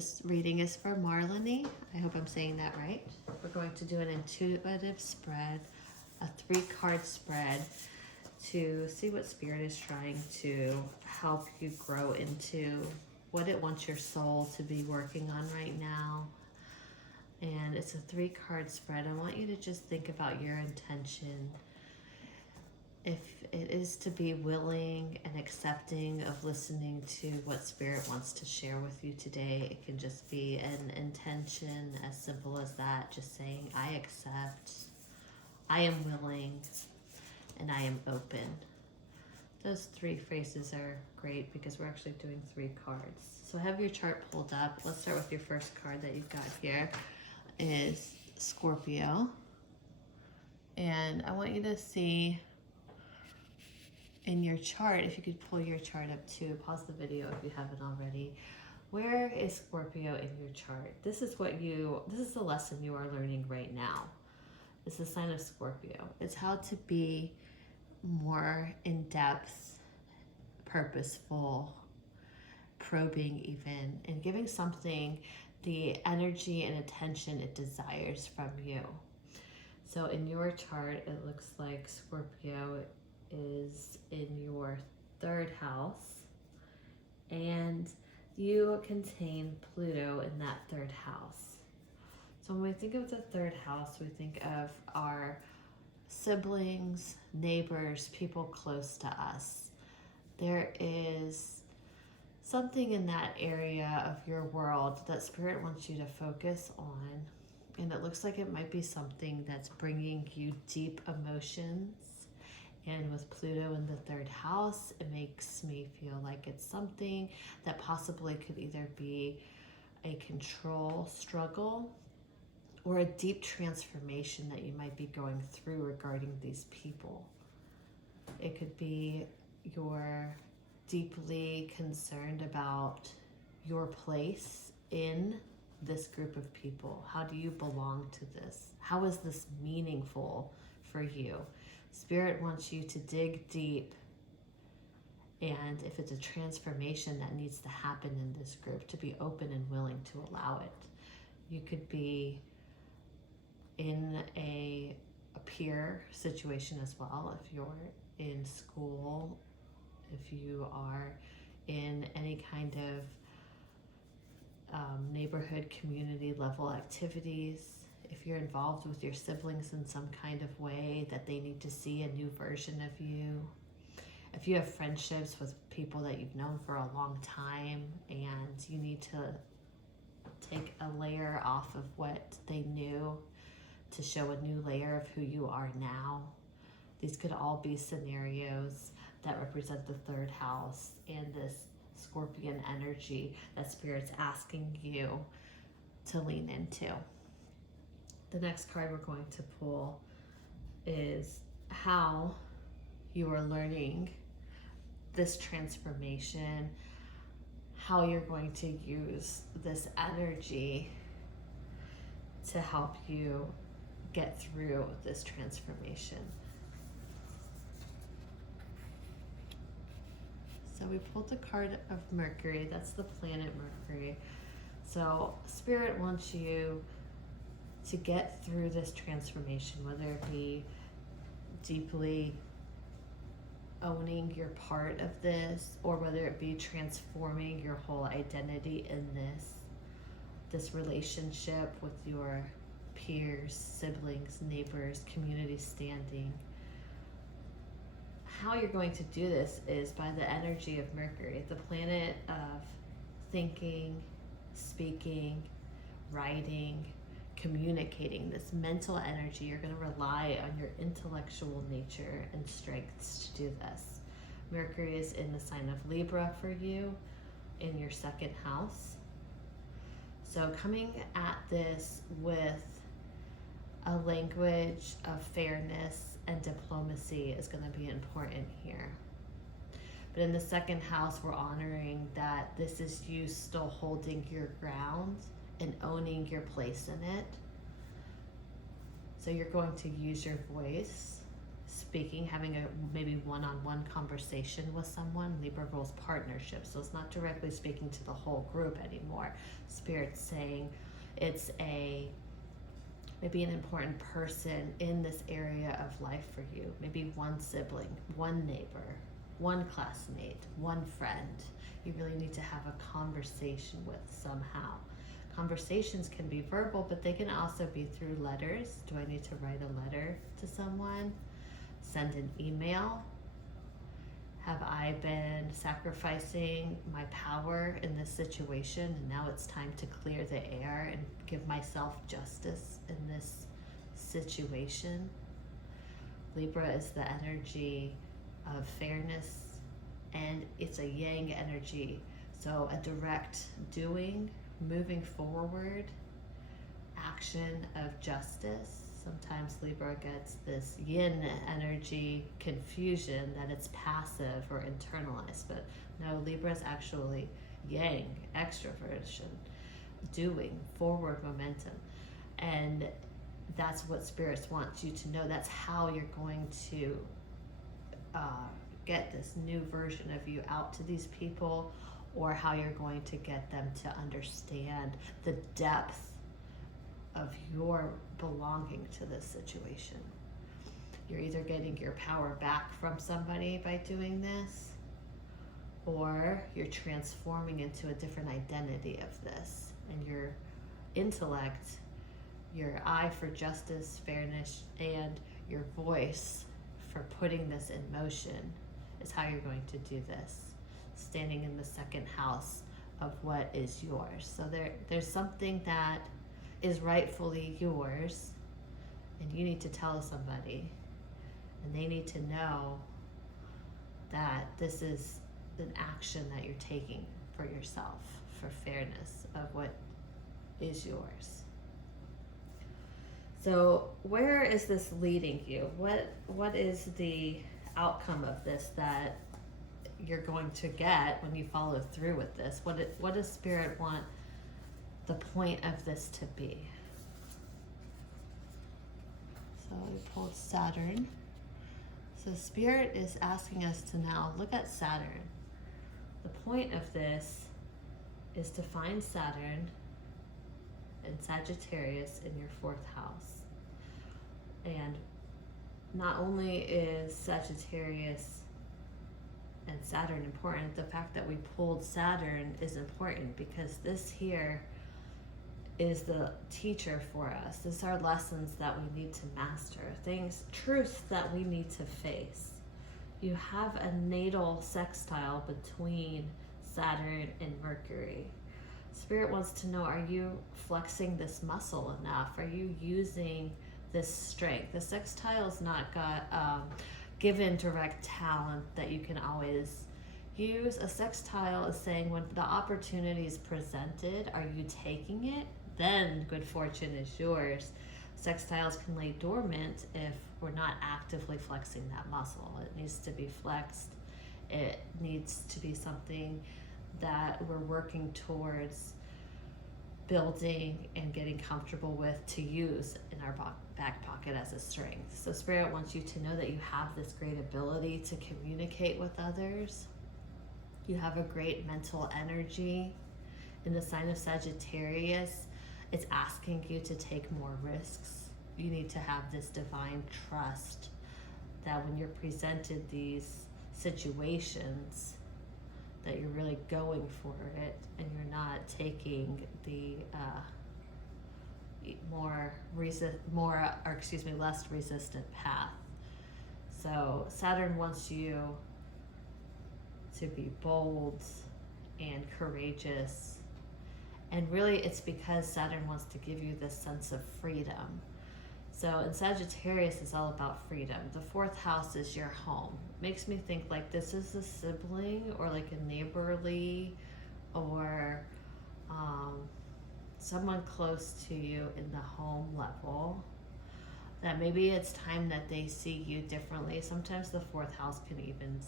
This reading is for Marlene. I hope I'm saying that right. We're going to do an intuitive spread, a 3-card spread, to see what Spirit is trying to help you grow into, what it wants your soul to be working on right now. And it's a 3-card spread. I want you to just think about your intention. If it is to be willing and accepting of listening to what Spirit wants to share with you today, it can just be an intention as simple as that. Just saying, I accept, I am willing, and I am open. Those 3 phrases are great because we're actually doing 3 cards. So have your chart pulled up. Let's start with your first card that you've got here. Is Scorpio. And I want you to see in your chart, if you could pull your chart up too, pause the video if you haven't already. Where is Scorpio in your chart? This is the lesson you are learning right now. It's the sign of Scorpio. It's how to be more in depth, purposeful, probing even, and giving something the energy and attention it desires from you. So in your chart, it looks like Scorpio is in your 3rd house, and you contain Pluto in that 3rd house. So when we think of the 3rd house, we think of our siblings, neighbors, people close to us. There is something in that area of your world that Spirit wants you to focus on, and it looks like it might be something that's bringing you deep emotions. And with Pluto in the 3rd house, it makes me feel like it's something that possibly could either be a control struggle or a deep transformation that you might be going through regarding these people. It could be you're deeply concerned about your place in this group of people. How do you belong to this? How is this meaningful for you? Spirit wants you to dig deep, and if it's a transformation that needs to happen in this group, to be open and willing to allow it. You could be in a peer situation as well, if you're in school, if you are in any kind of neighborhood community level activities, if you're involved with your siblings in some kind of way that they need to see a new version of you, if you have friendships with people that you've known for a long time and you need to take a layer off of what they knew to show a new layer of who you are now. These could all be scenarios that represent the 3rd house and this Scorpion energy that Spirit's asking you to lean into. The next card we're going to pull is how you are learning this transformation, how you're going to use this energy to help you get through this transformation. So we pulled the card of Mercury. That's the planet Mercury. So Spirit wants you to get through this transformation, whether it be deeply owning your part of this, or whether it be transforming your whole identity in this relationship with your peers, siblings, neighbors, community standing. How you're going to do this is by the energy of Mercury, the planet of thinking, speaking, writing, communicating, this mental energy. You're going to rely on your intellectual nature and strengths to do this. Mercury is in the sign of Libra for you in your 2nd house. So coming at this with a language of fairness and diplomacy is going to be important here. But in the 2nd house, we're honoring that this is you still holding your ground and owning your place in it. So you're going to use your voice. speaking, having a maybe one-on-one conversation with someone. Libra rules partnership, so it's not directly speaking to the whole group anymore. Spirit's saying it's maybe an important person in this area of life for you. Maybe one sibling, one neighbor, one classmate, one friend. You really need to have a conversation with somehow. Conversations can be verbal, but they can also be through letters. Do I need to write a letter to someone? Send an email? Have I been sacrificing my power in this situation and now it's time to clear the air and give myself justice in this situation? Libra is the energy of fairness, and it's a yang energy. So a direct doing, moving forward, action of justice. Sometimes Libra gets this yin energy confusion that it's passive or internalized, but no, Libra is actually yang, extroversion, doing, forward momentum. And that's what spirits want you to know. That's how you're going to get this new version of you out to these people, or how you're going to get them to understand the depth of your belonging to this situation. You're either getting your power back from somebody by doing this, or you're transforming into a different identity of this, and your intellect, your eye for justice, fairness, and your voice for putting this in motion is how you're going to do this, standing in the second house of what is yours. So there's something that is rightfully yours, and you need to tell somebody, and they need to know that this is an action that you're taking for yourself, for fairness of what is yours. So where is this leading you? What is the outcome of this that you're going to get when you follow through with this? What does Spirit want the point of this to be? So we pulled Saturn. So Spirit is asking us to now look at Saturn. The point of this is to find Saturn and Sagittarius in your fourth house. And not only is Sagittarius and Saturn important, the fact that we pulled Saturn is important because this here is the teacher for us. These are lessons that we need to master, things, truths that we need to face. You have a natal sextile between Saturn and Mercury. Spirit wants to know, are you flexing this muscle enough? Are you using this strength? The sextile is not given direct talent that you can always use. A sextile is saying when the opportunity is presented, are you taking it? Then good fortune is yours. Sextiles can lay dormant if we're not actively flexing that muscle. It needs to be flexed. It needs to be something that we're working towards building and getting comfortable with to use in our back pocket as a strength. So Spirit wants you to know that you have this great ability to communicate with others. You have a great mental energy. In the sign of Sagittarius, it's asking you to take more risks. You need to have this divine trust that when you're presented these situations, that you're really going for it and you're not taking the less resistant path. So Saturn wants you to be bold and courageous. And really it's because Saturn wants to give you this sense of freedom. So in Sagittarius, it's all about freedom. The fourth house is your home. Makes me think like this is a sibling or like a neighborly or someone close to you in the home level, that maybe it's time that they see you differently. Sometimes the fourth house can even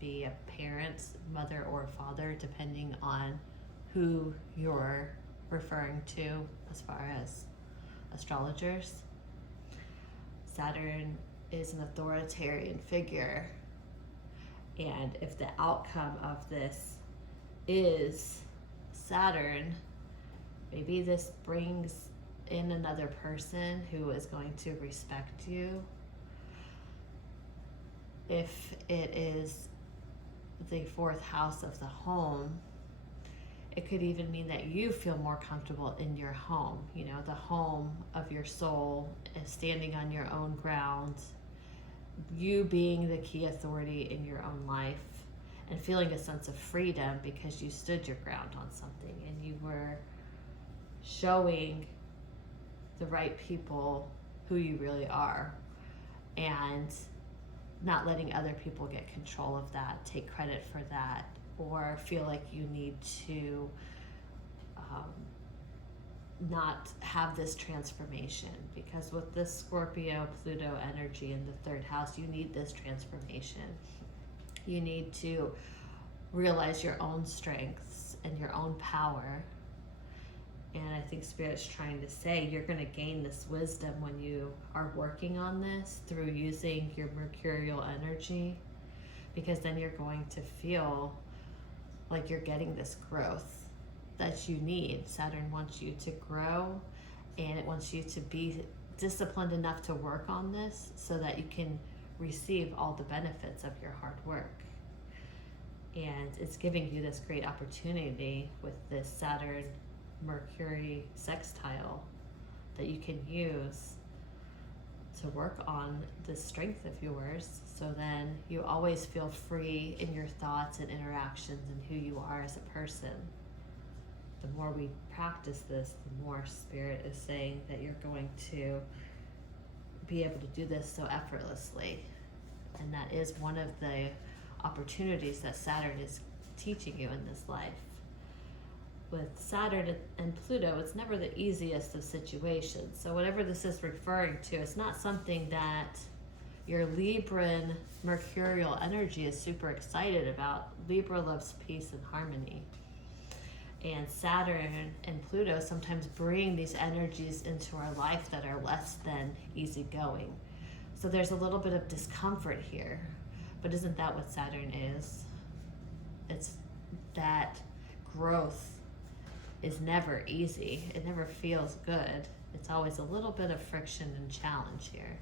be a parent, mother or father, depending on who you're referring to as far as astrologers. Saturn is an authoritarian figure. And if the outcome of this is Saturn, maybe this brings in another person who is going to respect you. If it is the fourth house of the home, it could even mean that you feel more comfortable in your home, you know, the home of your soul, standing on your own ground, you being the key authority in your own life, and feeling a sense of freedom because you stood your ground on something and you were showing the right people who you really are, and not letting other people get control of that, take credit for that, or feel like you need to not have this transformation. Because with this Scorpio Pluto energy in the third house, you need this transformation. You need to realize your own strengths and your own power. And I think Spirit's trying to say you're going to gain this wisdom when you are working on this through using your mercurial energy, because then you're going to feel like you're getting this growth that you need. Saturn wants you to grow, and it wants you to be disciplined enough to work on this so that you can receive all the benefits of your hard work. And it's giving you this great opportunity with this Saturn Mercury sextile that you can use to work on this strength of yours, so then you always feel free in your thoughts and interactions and who you are as a person. The more we practice this, the more Spirit is saying that you're going to be able to do this so effortlessly. And that is one of the opportunities that Saturn is teaching you in this life. With Saturn and Pluto, it's never the easiest of situations. So whatever this is referring to, it's not something that your Libran mercurial energy is super excited about. Libra loves peace and harmony. And Saturn and Pluto sometimes bring these energies into our life that are less than easygoing. So there's a little bit of discomfort here. But isn't that what Saturn is? It's that growth is never easy. It never feels good. It's always a little bit of friction and challenge here.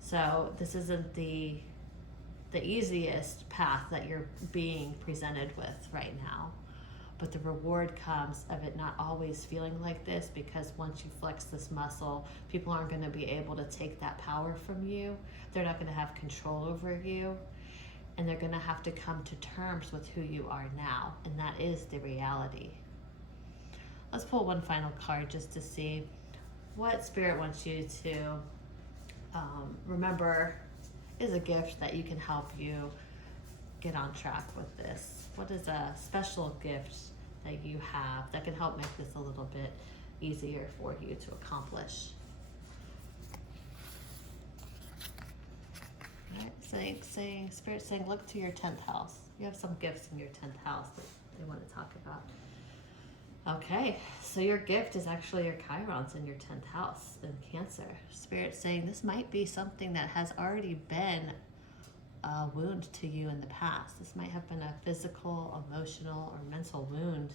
So this isn't the easiest path that you're being presented with right now. But the reward comes of it not always feeling like this, because once you flex this muscle, people aren't going to be able to take that power from you. They're not going to have control over you. And they're going to have to come to terms with who you are now. And that is the reality. Let's pull one final card just to see what Spirit wants you to remember is a gift that you can help you get on track with this. What is a special gift that you have that can help make this a little bit easier for you to accomplish? All right, Spirit saying, look to your 10th house. You have some gifts in your 10th house that they want to talk about. Okay, so your gift is actually your Chirons in your 10th house in Cancer. Spirit saying this might be something that has already been a wound to you in the past. This might have been a physical, emotional, or mental wound.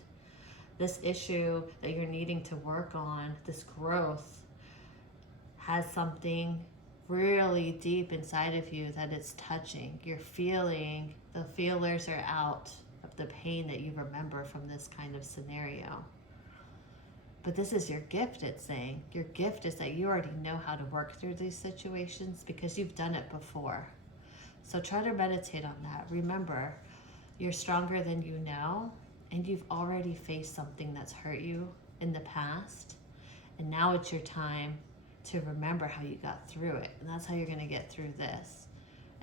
This issue that you're needing to work on, this growth, has something really deep inside of you that it's touching. You're feeling, the feelers are out of the pain that you remember from this kind of scenario. But this is your gift, it's saying. Your gift is that you already know how to work through these situations because you've done it before. So try to meditate on that. Remember, you're stronger than you know, and you've already faced something that's hurt you in the past. And now it's your time to remember how you got through it. And that's how you're going to get through this.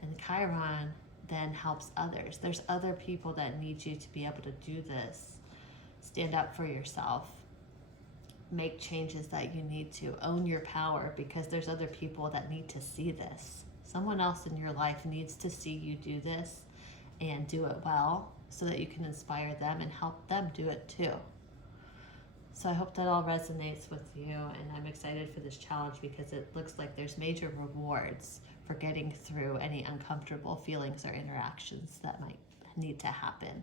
And Chiron then helps others. There's other people that need you to be able to do this. Stand up for yourself. Make changes that you need to. Own your power, because there's other people that need to see this. Someone else in your life needs to see you do this and do it well so that you can inspire them and help them do it too. So I hope that all resonates with you, and I'm excited for this challenge because it looks like there's major rewards for getting through any uncomfortable feelings or interactions that might need to happen.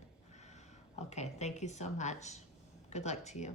Okay, thank you so much. Good luck to you.